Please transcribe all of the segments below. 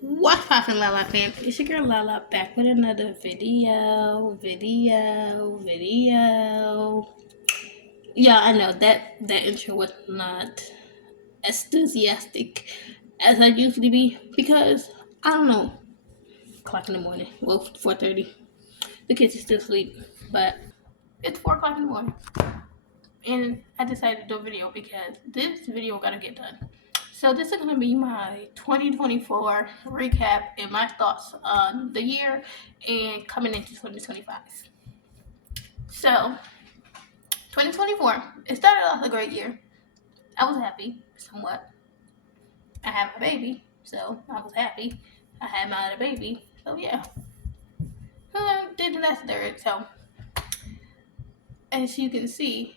What's poppin', Lala fam? It's your girl Lala back with another video. Yeah, I know that intro was not as enthusiastic as I usually be because I don't know. O'clock in the morning. Well, 4:30. The kids are still asleep, but it's 4 o'clock in the morning, and I decided to do a video because this video gotta get done. So this is going to be my 2024 recap and my thoughts on the year and coming into 2025. So 2024, it started off a great year. I was happy, somewhat. I had my baby, so I was happy. I had my other baby, so yeah. Did the next third, so as you can see,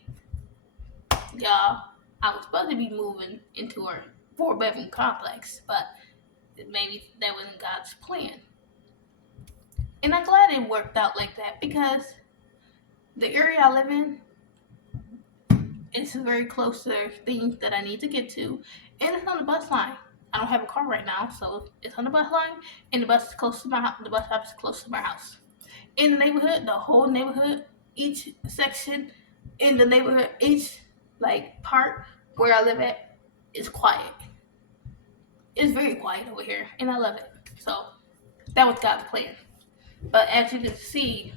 y'all, I was supposed to be moving into a 4-bedroom complex, but maybe that wasn't God's plan. And I'm glad it worked out like that because the area I live in is very close to things that I need to get to, and it's on the bus line. I don't have a car right now, so it's on the bus line, and the bus is close to my house. The bus stop is close to my house. In the neighborhood, the whole neighborhood, each section in the neighborhood, each part where I live at is quiet. It's very quiet over here, and I love it. So that was God's plan. But as you can see,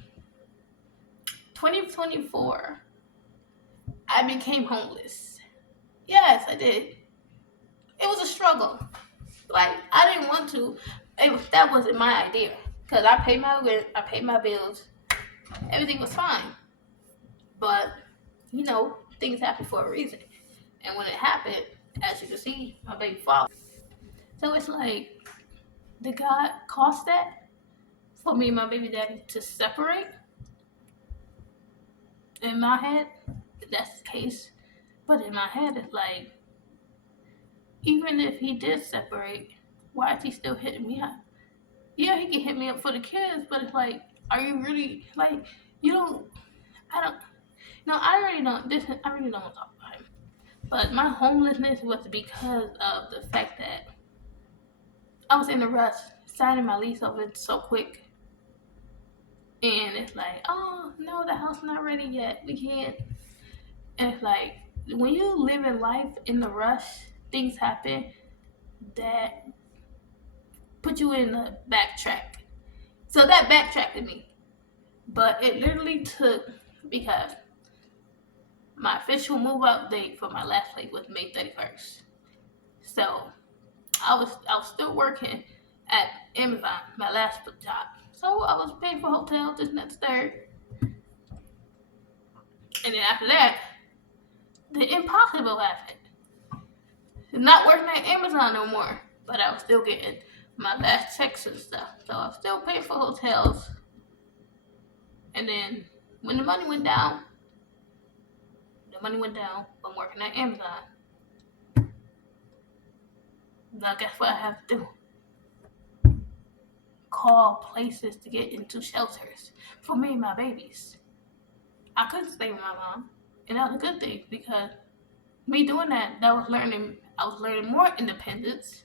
2024, I became homeless. Yes, I did. It was a struggle. I didn't want to. That wasn't my idea. Because I paid my rent, I paid my bills. Everything was fine. But, things happen for a reason. And when it happened, as you can see, my baby followed. So it's did God cause that for me and my baby daddy to separate? In my head, that's the case. But in my head, it's even if he did separate, why is he still hitting me up? Yeah, he can hit me up for the kids, but it's are you really you don't? I don't. No, I really don't. I really don't want to talk about him. But my homelessness was because of the fact that I was in a rush, signing my lease over so quick, and it's oh no, the house not ready yet. We can't. And it's when you live in life in the rush, things happen that put you in a backtrack. So that backtracked me. But it literally took, because my official move out date for my last place was May 31st. So I was still working at Amazon, my last job. So I was paying for hotels, this and that, third. And then after that, the impossible happened. Not working at Amazon no more, but I was still getting my last checks and stuff. So I was still paying for hotels. And then when the money went down from working at Amazon. Now guess what I have to do? Call places to get into shelters for me and my babies. I couldn't stay with my mom, and that was a good thing because me doing that, I was learning more independence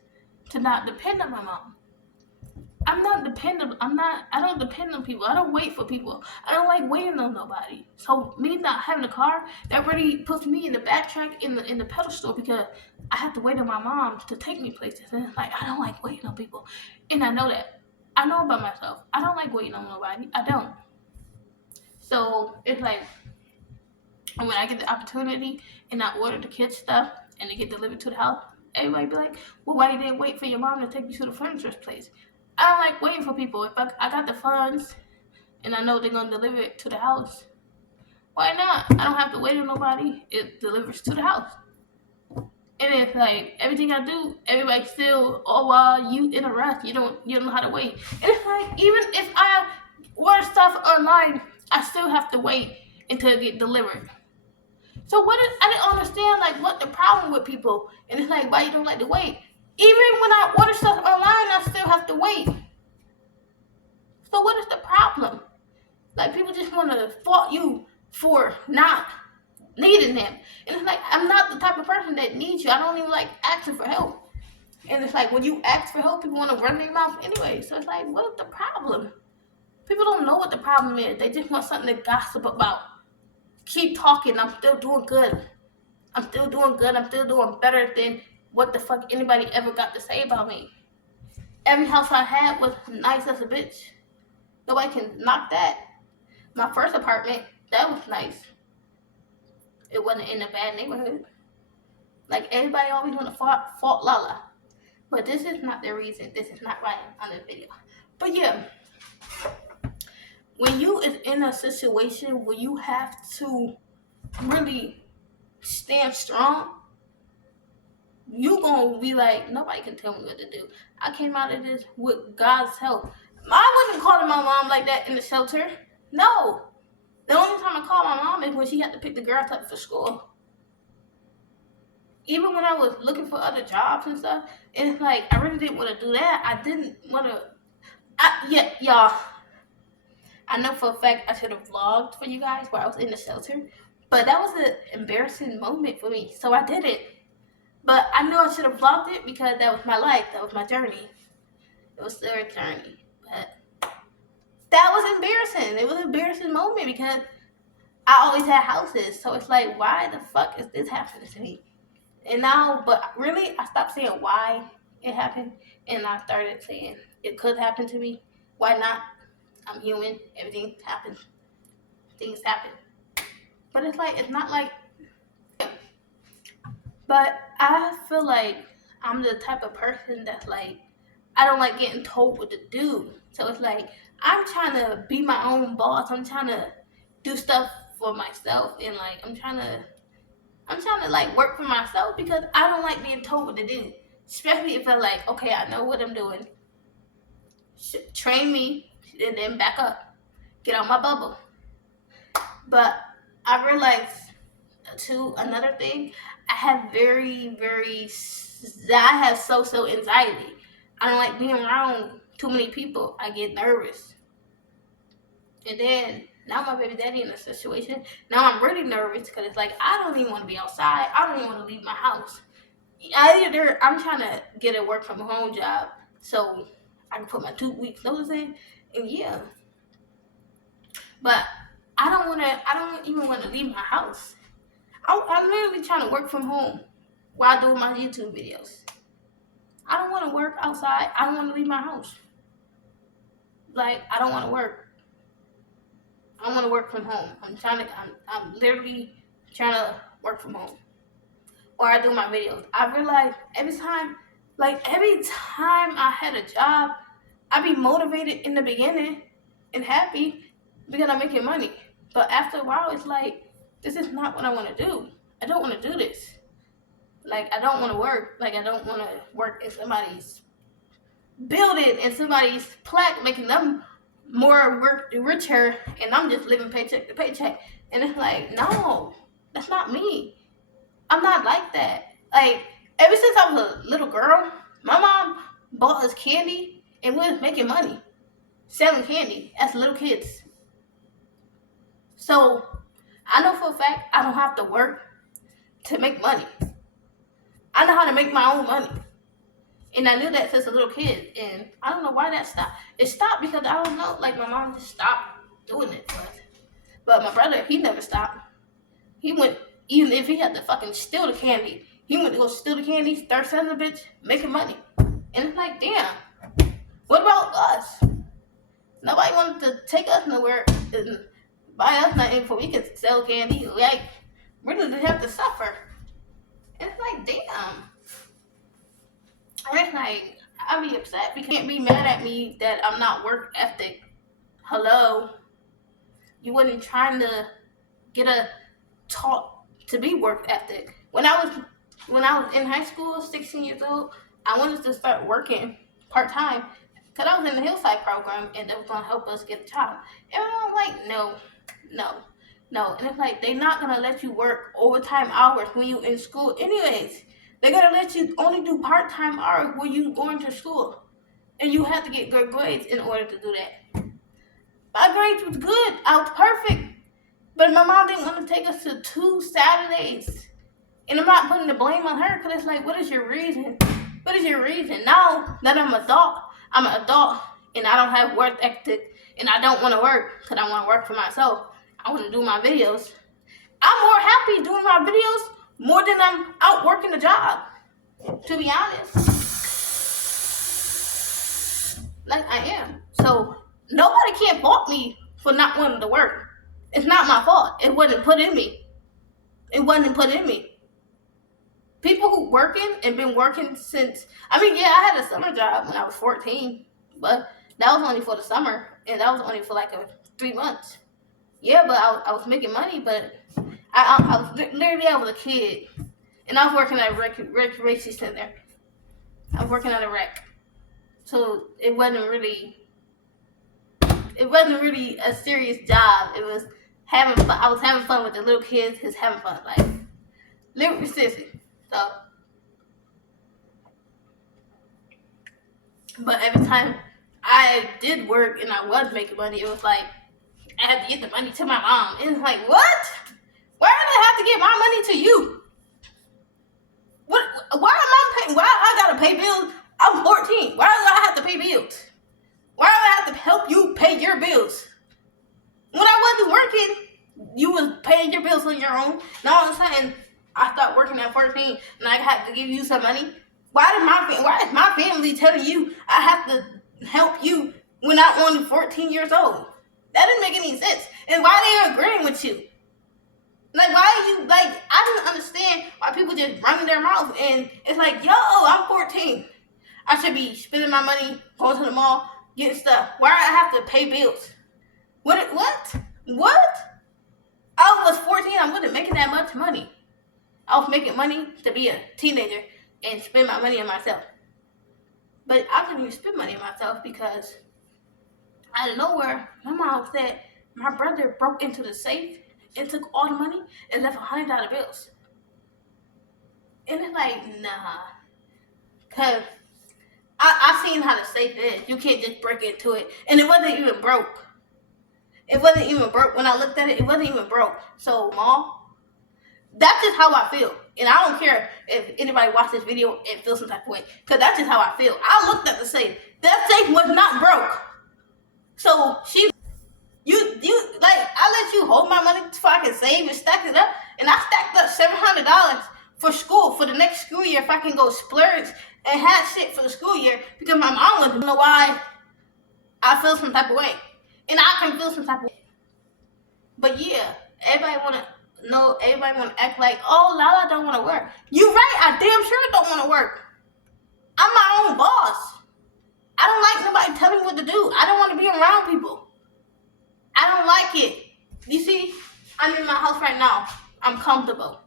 to not depend on my mom. I don't depend on people. I don't wait for people. I don't like waiting on nobody. So me not having a car, that really puts me in the backtrack in the pedestal because I have to wait on my mom to take me places. And it's I don't like waiting on people. And I know that. I know about myself. I don't like waiting on nobody. I don't. So it's when I get the opportunity and I order the kids stuff and they get delivered to the house, everybody be like, well, why you didn't wait for your mom to take you to the furniture place? I don't like waiting for people. If I got the funds and I know they're going to deliver it to the house, why not? I don't have to wait on nobody. It delivers to the house. And it's everything I do, everybody still, you in a rush, you don't know how to wait. And it's even if I order stuff online, I still have to wait until it get delivered. So I didn't understand what the problem with people. And it's why you don't like to wait. Even when I order stuff online, I still have to wait. So what is the problem? People just want to fault you for not needing them. And it's I'm not the type of person that needs you. I don't even like asking for help. And it's like when you ask for help, people want to run their mouth anyway. So it's like, what's the problem? People don't know what the problem is. They just want something to gossip about. Keep talking. I'm still doing good. I'm still doing good. I'm still doing better than what the fuck anybody ever got to say about me. Every house I had was nice as a bitch. Nobody can knock that. My first apartment, that was nice. It wasn't in a bad neighborhood. Like, everybody always want to fault LaLa. But this is not the reason. This is not right on the video. But yeah, when you is in a situation where you have to really stand strong, you gonna be like, nobody can tell me what to do. I came out of this with God's help. I wasn't calling my mom like that in the shelter. No. The only time I called my mom is when she had to pick the girls up for school. Even when I was looking for other jobs and stuff, it's like, I really didn't want to do that. I didn't want to. Yeah, y'all. I know for a fact I should have vlogged for you guys while I was in the shelter. But that was an embarrassing moment for me. So I did it. But I know I should have vlogged it because that was my life. That was my journey. It was their journey. But that was embarrassing. It was an embarrassing moment because I always had houses. So it's like, why the fuck is this happening to me? And now, but really, I stopped saying why it happened. And I started saying it could happen to me. Why not? I'm human. Everything happens. Things happen. But it's like, it's not like. But I feel like I'm the type of person that's like, I don't like getting told what to do. So it's like, I'm trying to be my own boss. I'm trying to do stuff for myself. And like, I'm trying to like work for myself because I don't like being told what to do. Especially if I'm like, okay, I know what I'm doing. Train me and then back up. Get out my bubble. But I realized too, another thing, I have I have social anxiety. I don't like being around too many people. I get nervous. And then now my baby daddy in a situation. Now I'm really nervous because it's like I don't even want to be outside. I don't even want to leave my house. I'm trying to get a work from home job so I can put my 2 weeks notice in. And yeah. But I don't even want to leave my house. I'm literally trying to work from home while doing my YouTube videos. I don't want to work outside. I don't want to leave my house. Like, I don't want to work. I want to work from home. I'm literally trying to work from home. Or I do my videos. I realize every time I had a job, I'd be motivated in the beginning and happy because I'm making money. But after a while, it's like, this is not what I want to do. I don't want to do this. Like, I don't want to work. Like, I don't want to work in somebody's building and somebody's plaque, making them richer, and I'm just living paycheck to paycheck. And it's like, no, that's not me. I'm not like that. Like, ever since I was a little girl, my mom bought us candy, and we was making money selling candy as little kids. So I know for a fact I don't have to work to make money. I know how to make my own money. And I knew that since a little kid. And I don't know why that stopped. It stopped because I don't know. Like, my mom just stopped doing it for us. But my brother, he never stopped. He went, even if he had to fucking steal the candy, he went to go steal the candy, start selling the bitch, making money. And it's like, damn, what about us? Nobody wanted to take us nowhere and buy us nothing before we could sell candy. Like, we didn't have to suffer. And it's like, damn. And it's like, I'd be upset. You can't be mad at me that I'm not work ethic. Hello. You wasn't trying to get a taught to be work ethic. When I was in high school, 16 years old, I wanted to start working part-time because I was in the Hillside program and they was going to help us get a job. And I'm like, no. And it's like, they're not going to let you work overtime hours when you're in school anyways. They're going to let you only do part-time hours when you're going to school. And you have to get good grades in order to do that. My grades was good. I was perfect. But my mom didn't want to take us to 2 Saturdays. And I'm not putting the blame on her because it's like, what is your reason? What What is your reason? Now that I'm an adult and I don't have work ethic and I don't want to work because I want to work for myself. I want to do my videos. I'm more happy doing my videos more than I'm out working a job, to be honest. Like I am. So nobody can fault me for not wanting to work. It's not my fault. It wasn't put in me. It wasn't put in me. People who working and been working since, I had a summer job when I was 14, but that was only for the summer, and that was only for like 3 months. Yeah, but I was making money, but I was literally, I was a kid, and I was working at a recreation center. I was working at a rec, so it wasn't really a serious job. It was having fun. I was having fun with the little kids, just having fun, like literally seriously. So, but every time I did work and I was making money, it was like I had to get the money to my mom. And it's like, what? Why do I have to get my money to you? What? Why am I paying? Why I gotta pay bills? I'm 14. Why do I have to pay bills? Why do I have to help you pay your bills? When I wasn't working, you was paying your bills on your own. Now all of a sudden, I started working at 14 and I had to give you some money. Why is my family telling you I have to help you when I'm only 14 years old? That didn't make any sense. And why they agreeing with you? Like, why are you, like, I don't understand why people just running their mouth and it's like, yo, I'm 14. I should be spending my money, going to the mall, getting stuff. Why do I have to pay bills? What? I was 14, I wasn't making that much money. I was making money to be a teenager and spend my money on myself. But I couldn't even spend money on myself because out of nowhere, my mom said my brother broke into the safe and took all the money and left $100 bills. And it's like, nah. Because I seen how the safe is. You can't just break into it. And it wasn't even broke. It wasn't even broke. When I looked at it, it wasn't even broke. So, Mom, that's just how I feel. And I don't care if anybody watches this video and feels some type of way. Because that's just how I feel. I looked at the safe. That safe was not broke. So, I let you hold my money so I can save and stack it up. And I stacked up $700 for school for the next school year if I can go splurge and have shit for the school year because my mom wanted to know why I feel some type of way. And I can feel some type of way. But yeah, everybody want to act like, oh, Lala don't want to work. You right, I damn sure don't want to work. I'm my own boss. I don't like nobody telling me what to do. I don't want to be around people. I don't like it. You see, I'm in my house right now. I'm comfortable.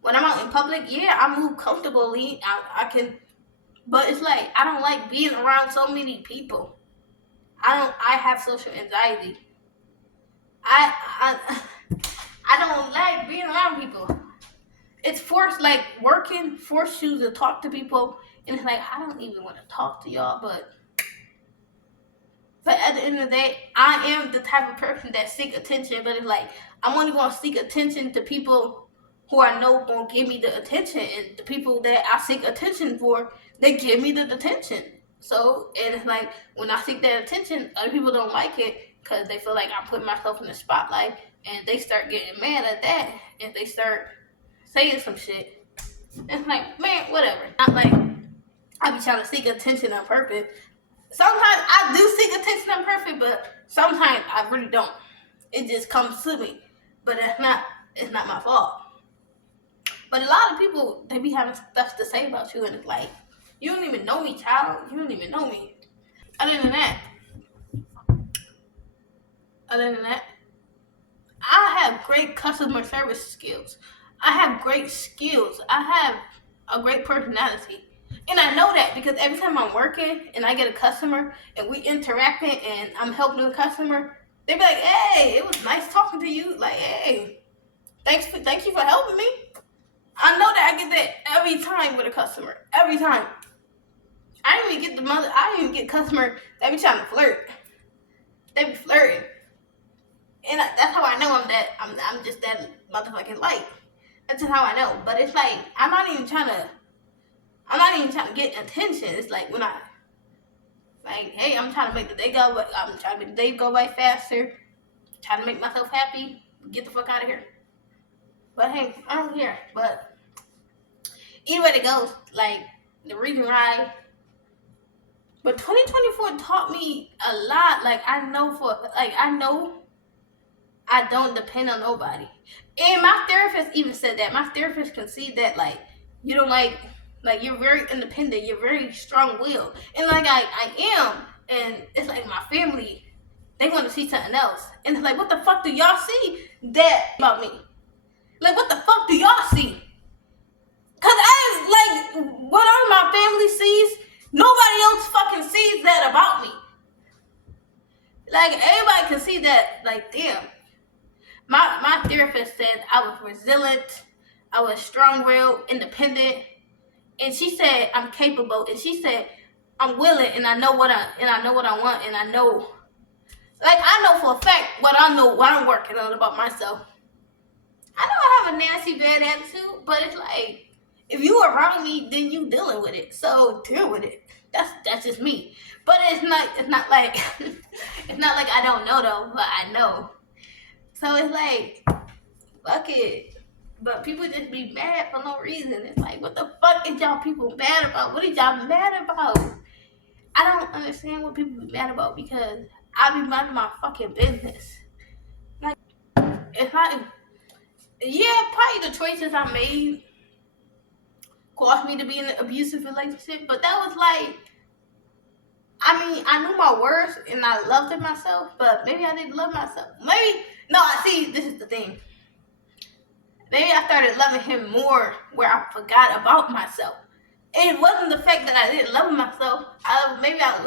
When I'm out in public, yeah, I move comfortably. I can, but it's like I don't like being around so many people. I have social anxiety. I don't like being around people. It's forced, like working forced you to talk to people, and it's like I don't even want to talk to y'all, but at the end of the day, I am the type of person that seek attention, but it's like I'm only gonna seek attention to people who I know gonna give me the attention, and the people that I seek attention for, they give me the attention. So, and it's like when I seek that attention, other people don't like it because they feel like I'm putting myself in the spotlight, and they start getting mad at that, and they start saying some shit. It's like, man, whatever. Not like I be trying to seek attention on purpose. Sometimes I do seek attention on purpose, but sometimes I really don't. It just comes to me. But it's not my fault. But a lot of people, they be having stuff to say about you, and it's like, you don't even know me, child. You don't even know me. Other than that, I have great customer service skills. I have great skills. I have a great personality. And I know that because every time I'm working and I get a customer and we interacting and I'm helping the customer, they be like, hey, it was nice talking to you. Like, hey, thank you for helping me. I know that I get that every time with a customer. Every time. I didn't even get customer that be trying to flirt. They be flirting. And that's how I know I'm just that motherfucking light. That's just how I know. But it's like I'm not even trying to get attention. It's like when I like, hey, I'm trying to make the day go. I'm trying to make the day go by faster. Trying to make myself happy. Get the fuck out of here. But hey, I don't care. But either way it goes, like the reason why. But 2024 taught me a lot. Like I know I don't depend on nobody. And my therapist even said that. My therapist can see that like you don't like you're very independent, you're very strong willed. And like I am. And it's like my family, they want to see something else. And it's like, what the fuck do y'all see that about me? Like what the fuck do y'all see? Cause whatever my family sees, nobody else fucking sees that about me. Like everybody can see that, like, damn. My therapist said I was resilient, I was strong-willed, independent, and she said I'm capable, and she said I'm willing, and I know what I want, and I know for a fact what I'm working on about myself. I know I have a nasty bad attitude, but it's like if you around me, then you dealing with it. So deal with it. That's just me. But it's not like it's not like I don't know though, but I know. So it's like, fuck it. But people just be mad for no reason. It's like, what the fuck is y'all people mad about? What is y'all mad about? I don't understand what people be mad about because I be minding my fucking business. Like, it's not. Yeah, probably the choices I made caused me to be in an abusive relationship, but that was like, I mean, I knew my worth and I loved it myself, but maybe I didn't love myself. Maybe, no, I see, this is the thing. Maybe I started loving him more where I forgot about myself. And it wasn't the fact that I didn't love myself. Maybe I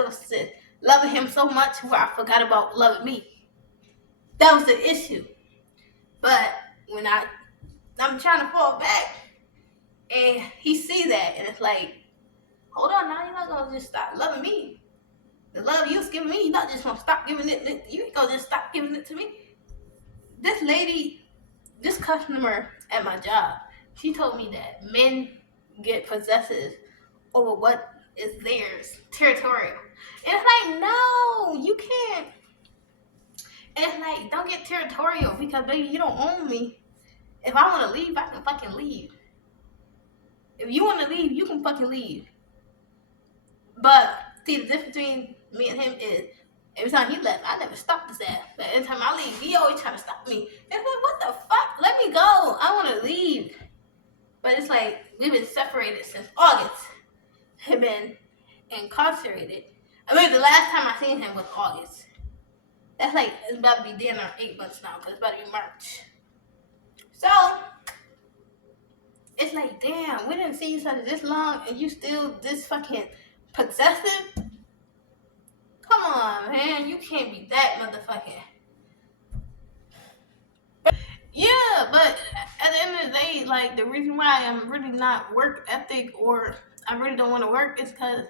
loving him so much where I forgot about loving me. That was the issue. But when I'm trying to fall back, and he see that, and it's like, hold on, now you're not gonna just stop loving me. The love you was giving me, you're not just gonna stop giving it. You ain't gonna just stop giving it to me. This customer at my job, she told me that men get possessive over what is theirs, territorial. And it's like, no, you can't. And it's like, don't get territorial because baby, you don't own me. If I want to leave, I can fucking leave. If you want to leave, you can fucking leave. But see, the difference between me and him is every time he left, I never stopped his ass. But every time I leave, he always trying to stop me. And I'm like, what the fuck? Let me go. I want to leave. But it's like, we've been separated since August. He's been incarcerated. I mean, the last time I seen him was August. That's like, it's about to be dinner 8 months now, because it's about to be March. So, it's like, damn, we didn't see each other this long, and you still this fucking possessive? Come on, man, you can't be that motherfucking. Yeah, but at the end of the day, like, the reason why I'm really not work ethic or I really don't want to work is because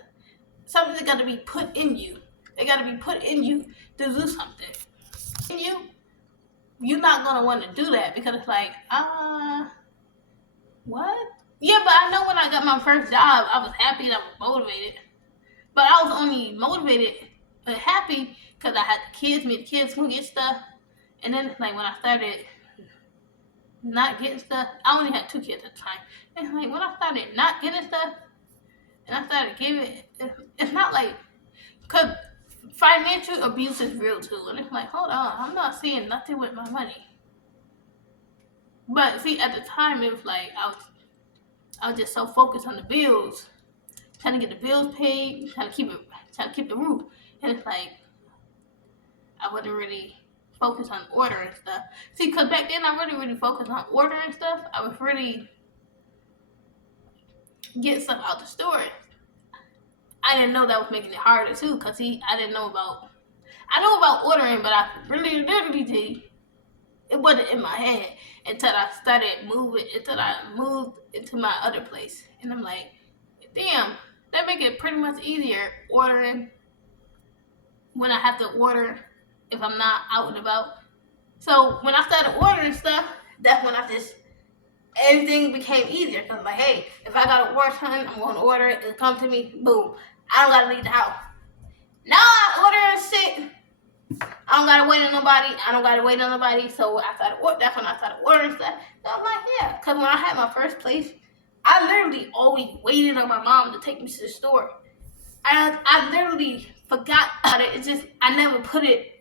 something's got to be put in you. They got to be put in you to do something. And you're not going to want to do that because it's like, what? Yeah, but I know when I got my first job, I was happy and I was motivated. But I was only motivated and happy because I had the kids, me the kids who get stuff. And then it's like when I started not getting stuff, I only had 2 kids at the time. And it's like when I started not getting stuff and I started giving, it's not like, because financial abuse is real too. And it's like, hold on, I'm not seeing nothing with my money. But see, at the time, it was like I was just so focused on the bills, trying to get the bills paid, trying to keep the roof. And it's like I wasn't really focused on ordering stuff. See, because back then I wasn't really focused on ordering stuff. I was really getting stuff out the store. I didn't know that was making it harder too, because I didn't know about. I know about ordering, but I really did. It wasn't in my head until I moved into my other place. And I'm like, damn, that make it pretty much easier ordering when I have to order if I'm not out and about. So when I started ordering stuff, that's when I just everything became easier. Cause like, hey, if I gotta order something, I'm gonna order it. It'll come to me. Boom. I don't gotta leave the house. Now I order shit. I don't gotta wait on nobody. So that's when I started ordering stuff. So I'm like, yeah. Cause when I had my first place, I literally always waited on my mom to take me to the store. I literally forgot about it. It's just I never put it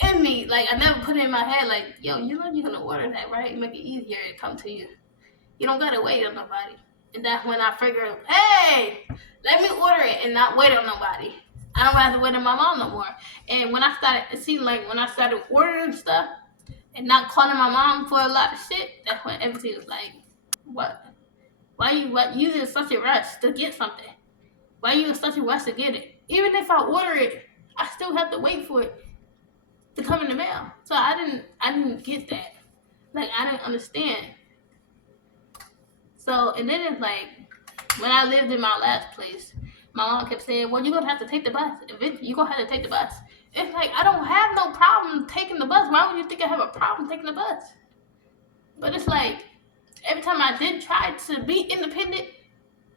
in me. Like I never put it in my head. Like, yo, you know you're gonna order that, right? Make it easier to come to you. You don't gotta wait on nobody. And that's when I figured, hey, let me order it and not wait on nobody. I don't have to wait on my mom no more. And when I started, it seemed like when I started ordering stuff and not calling my mom for a lot of shit, that's when everything was like, what? Why you in such a rush to get something? Why you in such a rush to get it? Even if I order it, I still have to wait for it to come in the mail. So I didn't get that. Like I didn't understand. So and then it's like when I lived in my last place, my mom kept saying, well, you're gonna have to take the bus. Eventually you're gonna have to take the bus. It's like I don't have no problem taking the bus. Why would you think I have a problem taking the bus? But it's like every time I did try to be independent,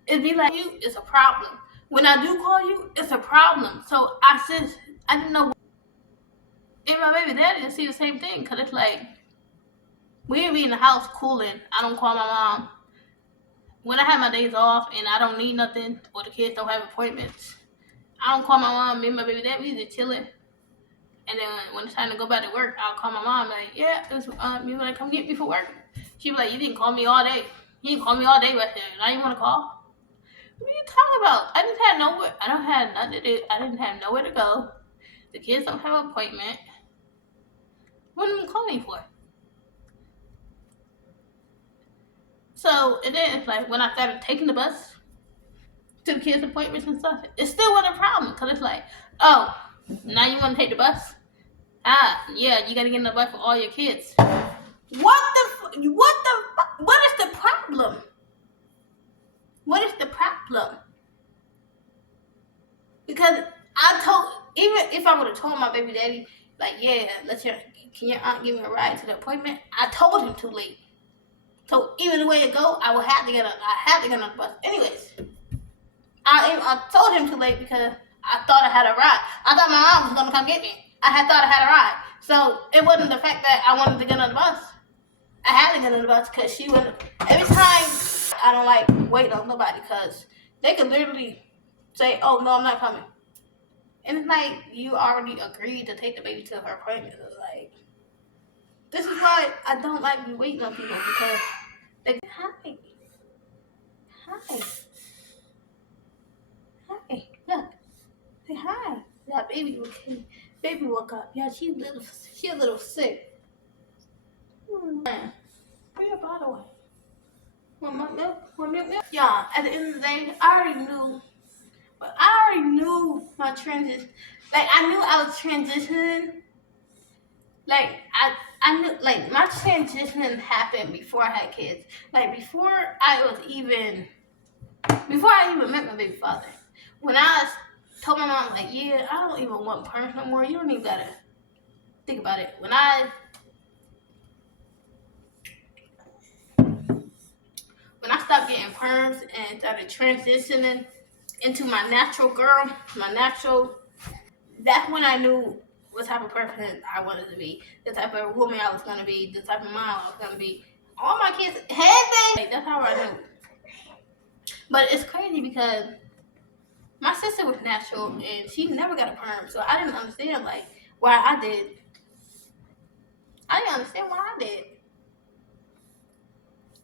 it'd be like you, it's a problem. When I do call you, it's a problem. So I didn't know. And my baby daddy didn't see the same thing. Cause it's like we'd be in the house cooling. I don't call my mom. When I have my days off and I don't need nothing or the kids don't have appointments, I don't call my mom. Me and my baby dad, we just chilling. And then when it's time to go back to work, I'll call my mom like, yeah, you want to come get me for work? She be like, you didn't call me all day. You didn't call me all day right there. Now you want to call? What are you talking about? I didn't have nothing to do. I didn't have nowhere to go. The kids don't have an appointment. What am I calling for? So, and then it's like when I started taking the bus to the kids' appointments and stuff, it still wasn't a problem. Because it's like, oh, now you want to take the bus? Yeah, you got to get in the bus for all your kids. What is the problem? What is the problem? Because even if I would have told my baby daddy, like, yeah, can your aunt give me a ride to the appointment? I told him too late. So even the way it go, I had to get on the bus. Anyways, I told him too late because I thought I had a ride. I thought my mom was gonna come get me. I thought I had a ride. So it wasn't the fact that I wanted to get on the bus. I had to get on the bus because she would. Every time I don't like wait on nobody because they could literally say, "Oh no, I'm not coming," and it's like you already agreed to take the baby to her appointment. So like, this is why I don't like be waiting on people because they hi, look, say hi. That baby woke up. Yeah, she a little sick. Bring your bottle away. Want milk? Yeah, at the end of the day, I already knew my transition. Like, I knew I was transitioning. Like, I knew, like, my transition happened before I had kids. Like, before I even met my baby father. When I told my mom, like, yeah, I don't even want perms no more. You don't even gotta think about it. When I stopped getting perms and started transitioning into my natural girl, that's when I knew what type of person I wanted to be, the type of woman I was going to be, the type of mom I was going to be. All my kids had things. That's how I knew. But it's crazy because my sister was natural and she never got a perm, so I didn't understand like why I did. I didn't understand why I did.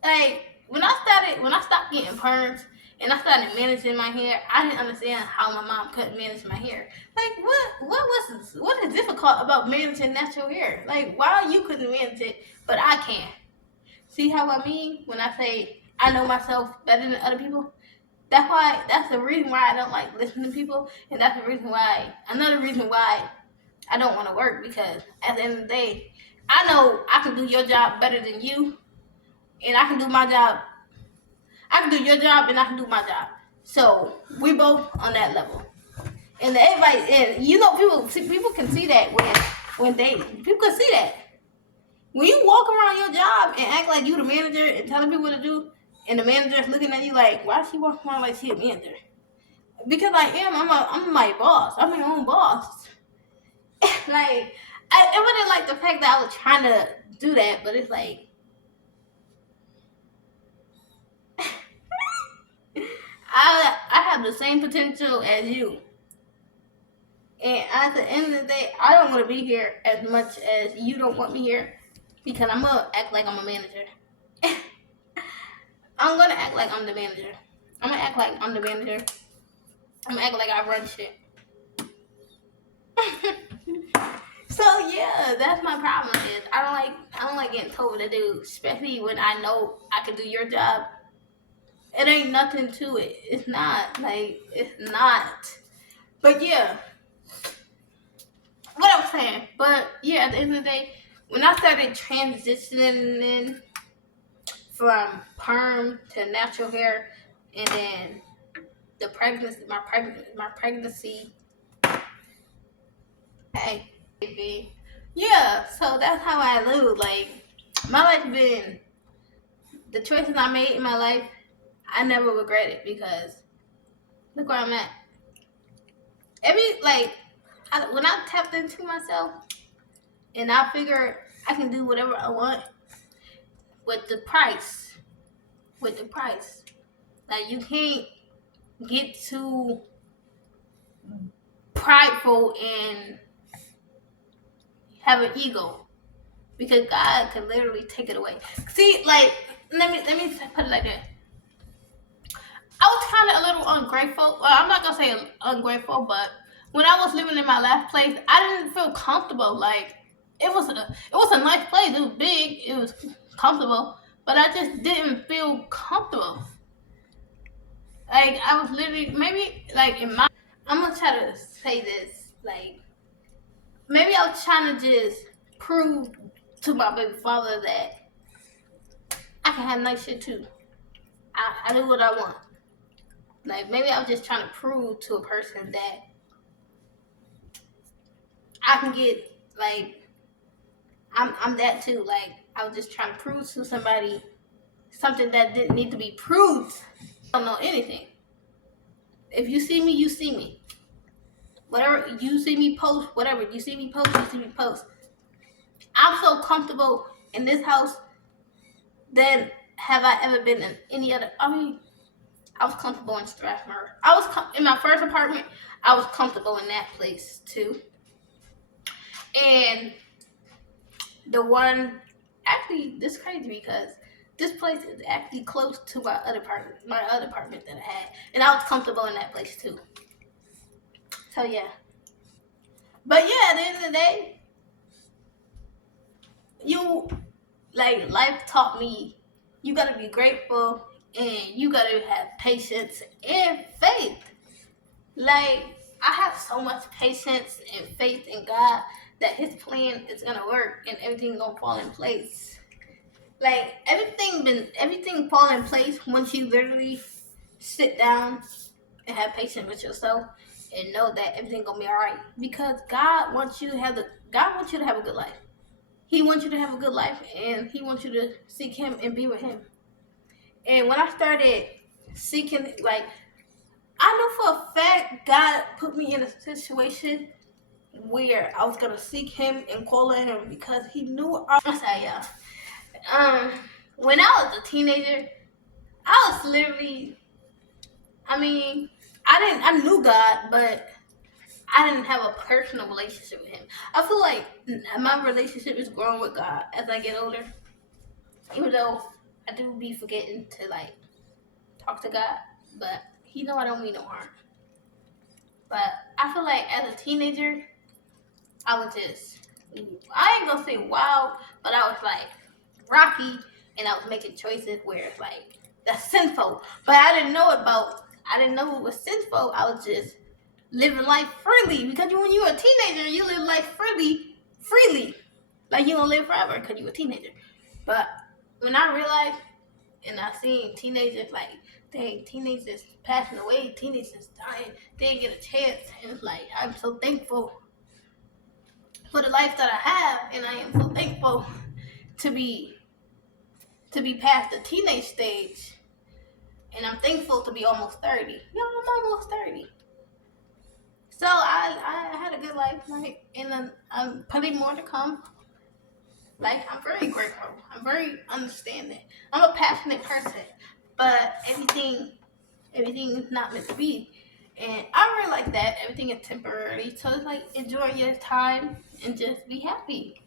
Like when I stopped getting perms and I started managing my hair, I didn't understand how my mom couldn't manage my hair. Like what is difficult about managing natural hair? Like why you couldn't manage it, but I can. See how I mean when I say I know myself better than other people? That's the reason why I don't like listening to people, and that's another reason why I don't want to work, because at the end of the day, I know I can do your job better than you, and I can do my job. I can do your job, and I can do my job. So we both on that level. And everybody, and you know, people can see that when people can see that. When you walk around your job and act like you the manager and telling people what to do, and the manager's looking at you like, why is she walking around like she a manager? Because I am. I'm my boss. I'm my own boss. Like, I wouldn't like the fact that I was trying to do that, but it's like, I have the same potential as you. And at the end of the day, I don't want to be here as much as you don't want me here, because I'm going to act like I'm a manager. I'm going to act like I'm the manager. I'm going to act like I'm the manager. I'm going to act like I run shit. So yeah, that's my problem. Is I don't like getting told what to do, especially when I know I can do your job. It ain't nothing to it. It's not. But yeah, what I'm saying. But yeah, at the end of the day, when I started transitioning from perm to natural hair, and then the pregnancy, my pregnancy. Hey, baby. Yeah, so that's how I live. Like, my life been, the choices I made in my life, I never regret it, because look where I'm at. When I tapped into myself and I figured I can do whatever I want with the price. Like, you can't get too prideful and have an ego, because God can literally take it away. See, like, let me put it like that. I was kind of a little ungrateful. Well, I'm not gonna say ungrateful, but when I was living in my last place, I didn't feel comfortable. Like, it was a nice place. It was big. It was comfortable, but I just didn't feel comfortable. Like, I was literally, maybe like in my. I'm gonna try to say this. Like, maybe I was trying to just prove to my baby father that I can have nice shit too. I do what I want. Like, maybe I was just trying to prove to a person that I can get, like, I'm that too. Like, I was just trying to prove to somebody something that didn't need to be proved. I don't know anything. If you see me, you see me. Whatever you see me post, whatever you see me post, you see me post. I'm so comfortable in this house than have I ever been in any other. I mean, I was comfortable in Strathmore. In my first apartment. I was comfortable in that place too. And the one, actually, this is crazy because this place is actually close to my other apartment that I had, and I was comfortable in that place too. So yeah. But yeah, at the end of the day, life taught me, you gotta be grateful and you gotta have patience and faith. Like, I have so much patience and faith in God that His plan is gonna work and everything gonna fall in place. Like, everything fall in place once you literally sit down and have patience with yourself and know that everything gonna be alright. Because God wants you to have a good life. He wants you to have a good life, and He wants you to seek Him and be with Him. And when I started seeking, like, I know for a fact God put me in a situation where I was gonna seek Him and call on Him, because He knew I said, yeah. When I was a teenager, I was literally, I knew God, but I didn't have a personal relationship with Him. I feel like my relationship is growing with God as I get older, even though I do be forgetting to, like, talk to God, but He know I don't mean no harm. But I feel like as a teenager, I was just, I ain't gonna say wild, but I was like rocky, and I was making choices where it's like, that's sinful. But I didn't know it was sinful. I was just living life freely, because when you're a teenager, you live life freely. Like, you don't live forever because you're a teenager. But when I realized and I seen teenagers, like, dang, teenagers passing away, teenagers dying, they didn't get a chance, and it's like, I'm so thankful for the life that I have, and I am so thankful to be past the teenage stage, and I'm thankful to be almost 30. Yo, I'm almost 30. So I had a good life, right? And then I'm plenty more to come. Like, I'm very grateful. I'm very understanding. I'm a passionate person, but everything is not meant to be. And I really like that. Everything is temporary. So it's like, enjoy your time and just be happy.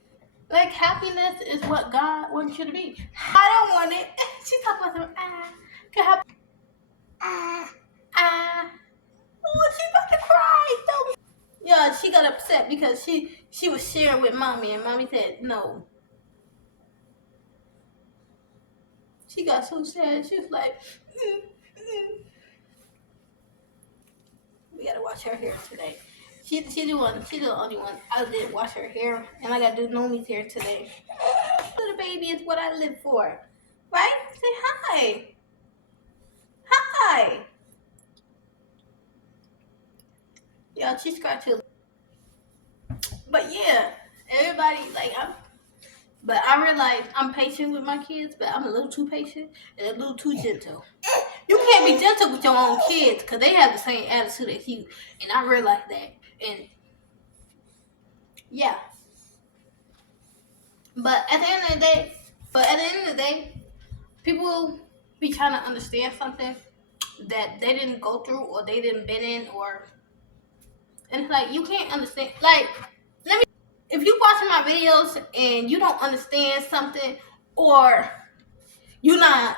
Like, happiness is what God wants you to be. I don't want it. She talking about some oh, she about to cry. Don't. Yeah, she got upset because she was sharing with mommy, and mommy said no. She got so sad. She was like, we gotta wash her hair today. She the only one. I did wash her hair, and I gotta do Nomi's hair today. Little baby is what I live for, right? Say hi. Hi. Yeah, she scratched too. But yeah, everybody but I realize I'm patient with my kids, but I'm a little too patient and a little too gentle. You can't be gentle with your own kids because they have the same attitude as you, and I realize that. And yeah, but at the end of the day, people be trying to understand something that they didn't go through or they didn't been in, and it's like, you can't understand. Like, if you watching my videos and you don't understand something, or you're not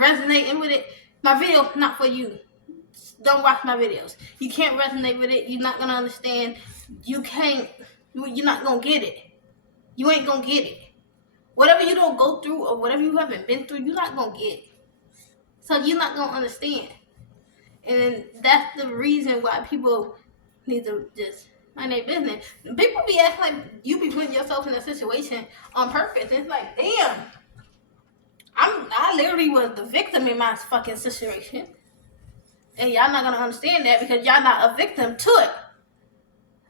resonating with it, my video not for you. Don't watch my videos. You can't resonate with it. You're not gonna understand. You're not gonna get it. You ain't gonna get it. Whatever you don't go through or whatever you haven't been through, you're not gonna get. So you're not gonna understand. And that's the reason why people need to just mind their business. People be acting like you be putting yourself in a situation on purpose. It's like, damn, I literally was the victim in my fucking situation. And y'all not gonna understand that because y'all not a victim to it.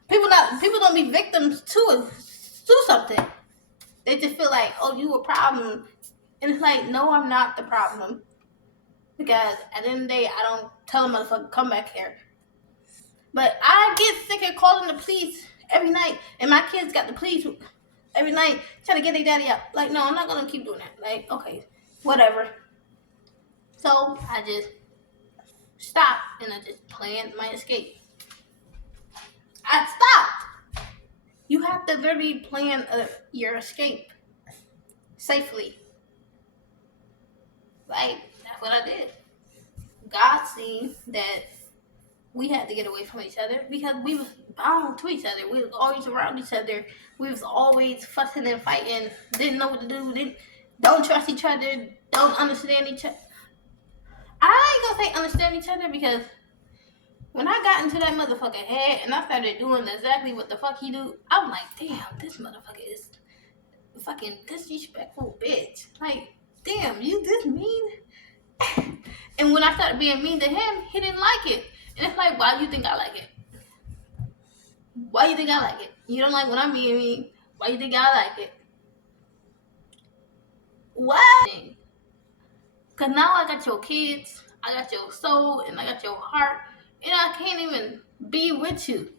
People don't be victims to something. They just feel like, oh, you a problem. And it's like, no, I'm not the problem. Because at the end of the day, I don't tell a motherfucker, come back here. But I get sick of calling the police every night. And my kids got the police every night trying to get their daddy out. Like, no, I'm not going to keep doing that. Like, okay, whatever. So I just stopped and I just planned my escape. I stopped. You have to literally plan your escape safely. Right? That's what I did. God seen that we had to get away from each other because we was bound to each other. We was always around each other. We was always fussing and fighting. Didn't know what to do. Don't trust each other. Don't understand each other. I ain't gonna say understand each other because when I got into that motherfucker head and I started doing exactly what the fuck he do, I'm like, damn, this motherfucker is a fucking disrespectful bitch. Like, damn, you this mean? And when I started being mean to him, he didn't like it. And it's like, why do you think I like it? Why do you think I like it? You don't like when I'm being mean. Why do you think I like it? What? Because now I got your kids, I got your soul, and I got your heart, and I can't even be with you.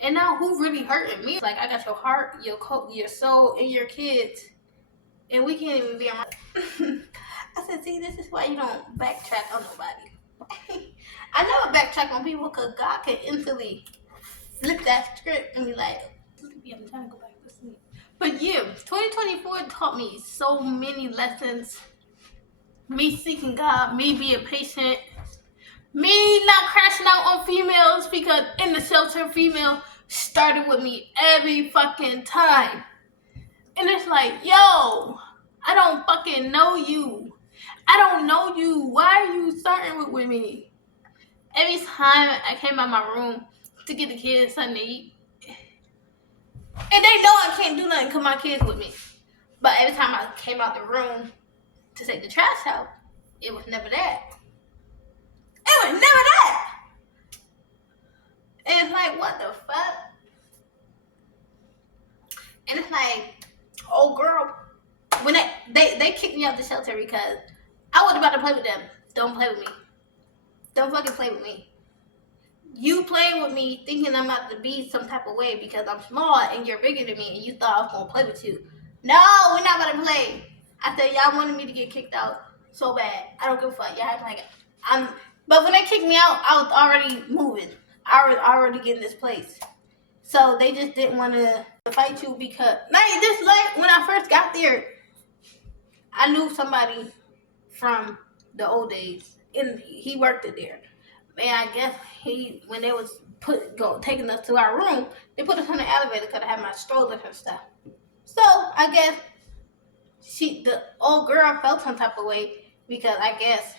And now who really hurting me? Like, I got your heart, your soul, and your kids, and we can't even be around. I said, see, this is why you don't backtrack on nobody. I never backtrack on people because God can instantly flip that script and be like, yeah, I'm trying to go back to sleep. But yeah, 2024 taught me so many lessons. Me seeking God, me being patient, me not crashing out on females because in the shelter, female started with me every fucking time. And it's like, yo, I don't fucking know you. I don't know you. Why are you starting with me? Every time I came out my room to get the kids something to eat, and they know I can't do nothing because my kids with me. But every time I came out the room to take the trash out, it was never that. It was never that. And it's like, what the fuck? And it's like, old girl, when they kicked me out the shelter because I wasn't about to play with them. Don't play with me. Don't fucking play with me. You playing with me thinking I'm about to be some type of way because I'm small and you're bigger than me and you thought I was gonna play with you. No, we're not about to play. I said y'all wanted me to get kicked out so bad. I don't give a fuck. Y'all act like but when they kicked me out, I was already moving. I was already getting this place. So they just didn't want to fight you because like when I first got there, I knew somebody from the old days and he worked it there. And I guess when they was taking us to our room, they put us in the elevator because I had my stroller and stuff. So I guess the old girl felt some type of way because I guess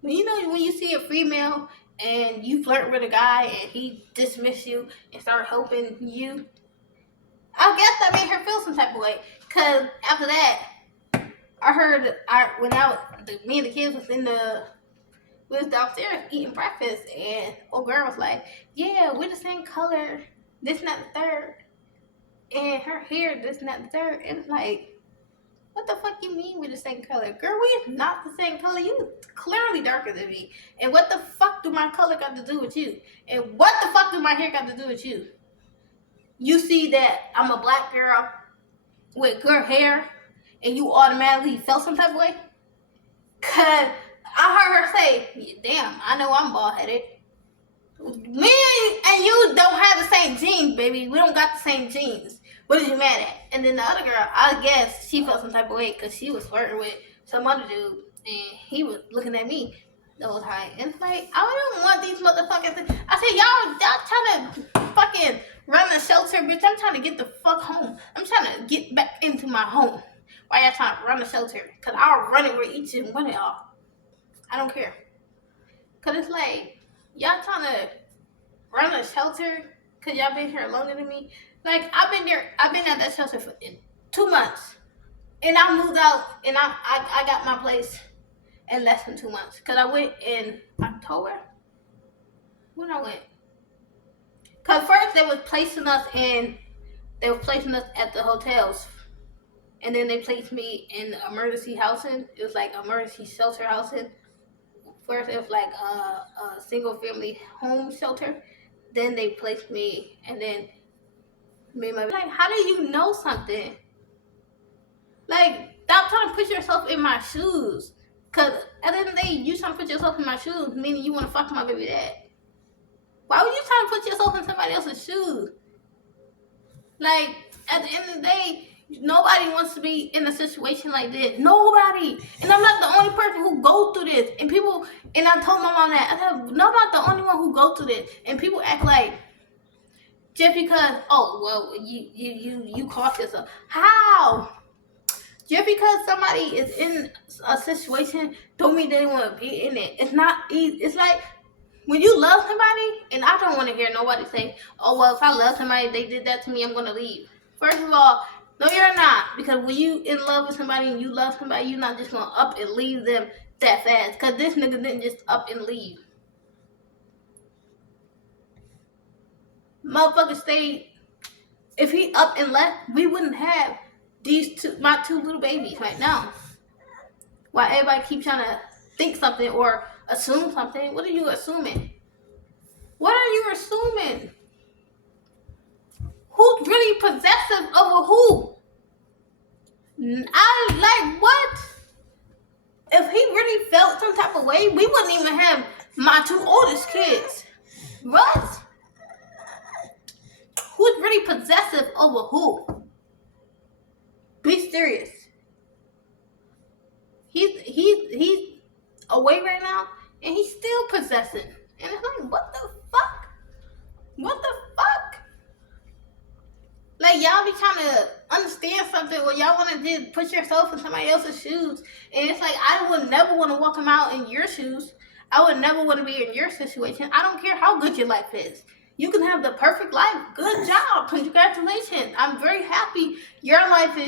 when you see a female and you flirt with a guy and he dismiss you and start helping you, I guess that made her feel some type of way. Cause after that, I heard me and the kids we was downstairs eating breakfast and old girl was like, yeah, we're the same color, this, not the third. And her hair, this, not the third. And it's like, what the fuck you mean we're the same color? Girl, we not the same color. You clearly darker than me. And what the fuck do my color got to do with you? And what the fuck do my hair got to do with you? You see that I'm a black girl with good hair and you automatically felt some type of way? Cause I heard her say, damn, I know I'm bald-headed. Me and you don't have the same genes, baby. We don't got the same genes. What is you mad at? And then the other girl, I guess she felt some type of way because she was flirting with some other dude and he was looking at me the whole time. And it's like, I don't want these motherfuckers. I said, y'all trying to fucking run a shelter, bitch. I'm trying to get the fuck home. I'm trying to get back into my home. Why y'all trying to run a shelter? Because I'll run it with each and one of y'all. I don't care. Because it's like, y'all trying to run a shelter because y'all been here longer than me. Like, I've been at that shelter for 2 months. And I moved out and I got my place in less than 2 months. Because I went in October. When I went. Because first they was placing us at the hotels. And then they placed me in emergency housing. It was like emergency shelter housing. First it was like a single family home shelter. Then they placed me and then like, how do you know something? Like, stop trying to put yourself in my shoes. Cause at the end of the day, you trying to put yourself in my shoes, meaning you want to fuck my baby dad. Why would you try to put yourself in somebody else's shoes? Like, at the end of the day, nobody wants to be in a situation like this. Nobody. And I'm not the only person who goes through this. And I told my mom that. I said, no, I'm not the only one who goes through this. And people act like, just because, oh, well, you caused yourself. How? Just because somebody is in a situation don't mean they want to be in it. It's not easy. It's like when you love somebody, and I don't want to hear nobody say, oh, well, if I love somebody, they did that to me, I'm going to leave. First of all, no, you're not. Because when you in love with somebody and you love somebody, you're not just going to up and leave them that fast. Because this nigga didn't just up and leave. Motherfucker stayed. If he up and left, we wouldn't have my two little babies right now. Why everybody keep trying to think something or assume something? What are you assuming? What are you assuming? Who's really possessive over who? What? If he really felt some type of way, we wouldn't even have my two oldest kids. What? Who's really possessive over who? Be serious. He's away right now, and he's still possessing. And it's like, what the fuck? What the fuck? Like, y'all be trying to understand something, or y'all want to just put yourself in somebody else's shoes. And it's like, I would never want to walk them out in your shoes. I would never want to be in your situation. I don't care how good your life is. You can have the perfect life. Good job. Congratulations. I'm very happy your lives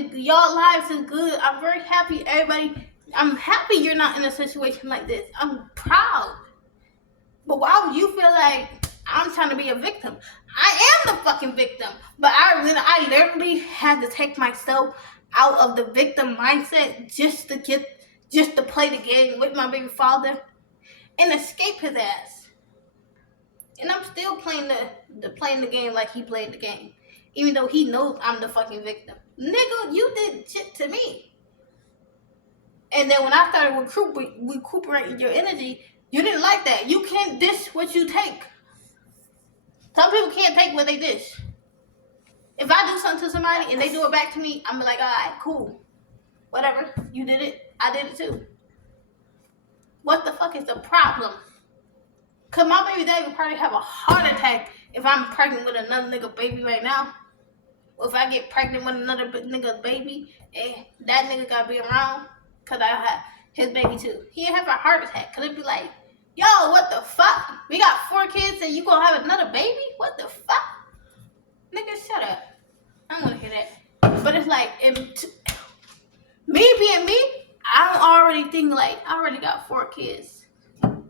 is good. I'm very happy everybody. I'm happy you're not in a situation like this. I'm proud. But why would you feel like I'm I'm trying to be a victim. I am the fucking victim. But I literally had to take myself out of the victim mindset just to play the game with my baby father and escape his ass. And I'm still playing the game like he played the game. Even though he knows I'm the fucking victim. Nigga, you did shit to me. And then when I started recuperating your energy, you didn't like that. You can't dish what you take. Some people can't take what they dish. If I do something to somebody and they do it back to me, I'm like, all right, cool. Whatever. You did it. I did it too. What the fuck is the problem? Cause my baby daddy would probably have a heart attack if I'm pregnant with another nigga baby right now. Or if I get pregnant with another nigga baby and that nigga gotta be around, cause I have his baby too. He'd have a heart attack. Cause it'd be like, yo, what the fuck? We got 4 kids and you gonna have another baby? What the fuck? Nigga, shut up. I don't wanna hear that. But it's like, me being me, I'm already thinking like, I already got 4 kids.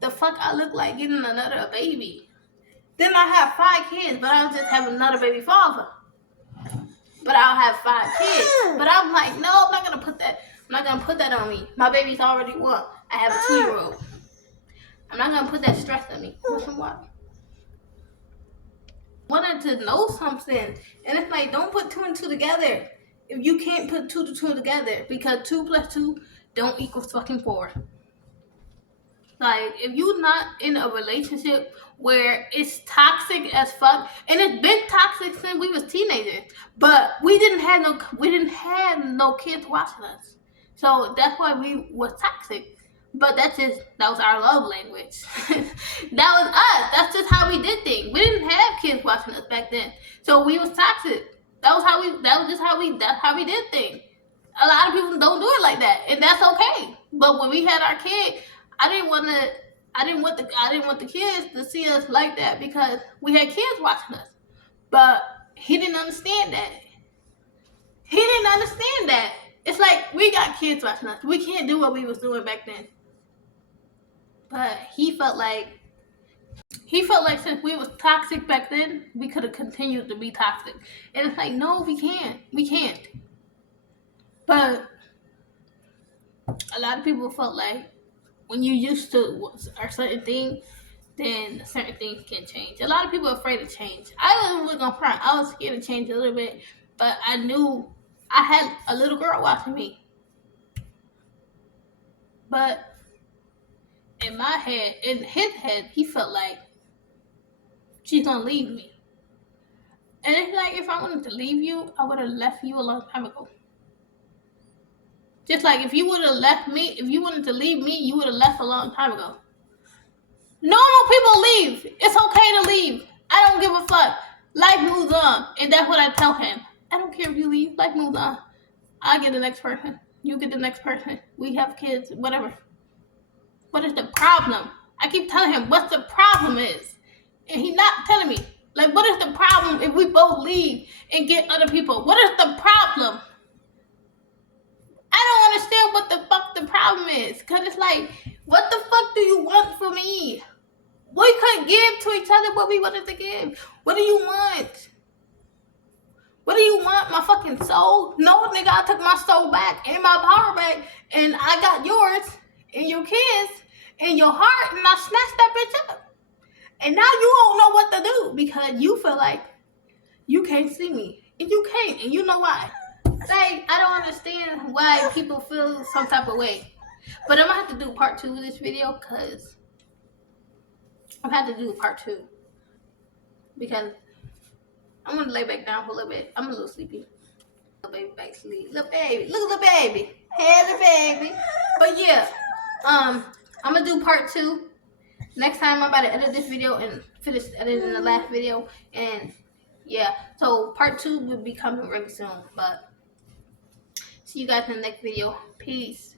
The fuck I look like getting another baby? Then I have 5 kids, but I'll just have another baby father. But I'll have 5 kids. But I'm like, no, I'm not gonna put that on me. My baby's already 1. I have a 2-year-old. I'm not gonna put that stress on me. What? Wanted to know something. And it's like, don't put 2 and 2 together. If you can't put 2 to 2 together, because 2 plus 2 don't equal fucking 4. Like, if you're not in a relationship where it's toxic as fuck, and it's been toxic since we was teenagers, but we didn't have no kids watching us, so that's why we was toxic. But that was our love language. That was us. That's just how we did things. We didn't have kids watching us back then, so we was toxic. That's how we did things. A lot of people don't do it like that, and that's okay. But when we had our kid, I didn't want the kids to see us like that because we had kids watching us. But he didn't understand that. It's like, we got kids watching us. We can't do what we was doing back then. But he felt like since we was toxic back then, we could have continued to be toxic. And it's like, no, we can't. But a lot of people felt like when you're used to a certain thing, then certain things can change. A lot of people are afraid of change. I wasn't gonna front. I was scared to change a little bit, but I knew I had a little girl watching me. But in his head, he felt like she's gonna leave me. And it's like, if I wanted to leave you, I would have left you a long time ago. Just like if you would have left me, if you wanted to leave me, you would have left a long time ago. Normal people leave. It's okay to leave. I don't give a fuck. Life moves on. And that's what I tell him. I don't care if you leave. Life moves on. I get the next person. You get the next person. We have kids. Whatever. What is the problem? I keep telling him what the problem is. And he's not telling me. Like, what is the problem if we both leave and get other people? What is the problem? I don't understand what the fuck the problem is. Because it's like, what the fuck do you want from me? We couldn't give to each other what we wanted to give. What do you want? What do you want? My fucking soul? No, nigga, I took my soul back and my power back. And I got yours and your kids and your heart. And I snatched that bitch up. And now you don't know what to do. Because you feel like you can't see me. And you can't. And you know why. Like, I don't understand why people feel some type of way. But I'm going to have to do part 2 of this video because I'm going to have to do part 2. Because I'm going to lay back down for a little bit. I'm a little sleepy. Little baby back sleep. Little baby. Look at the baby. Hey, the baby. But yeah, I'm going to do part 2. Next time I'm about to edit this video and finish editing the last video. And yeah, so part 2 will be coming really soon. But see you guys in the next video. Peace.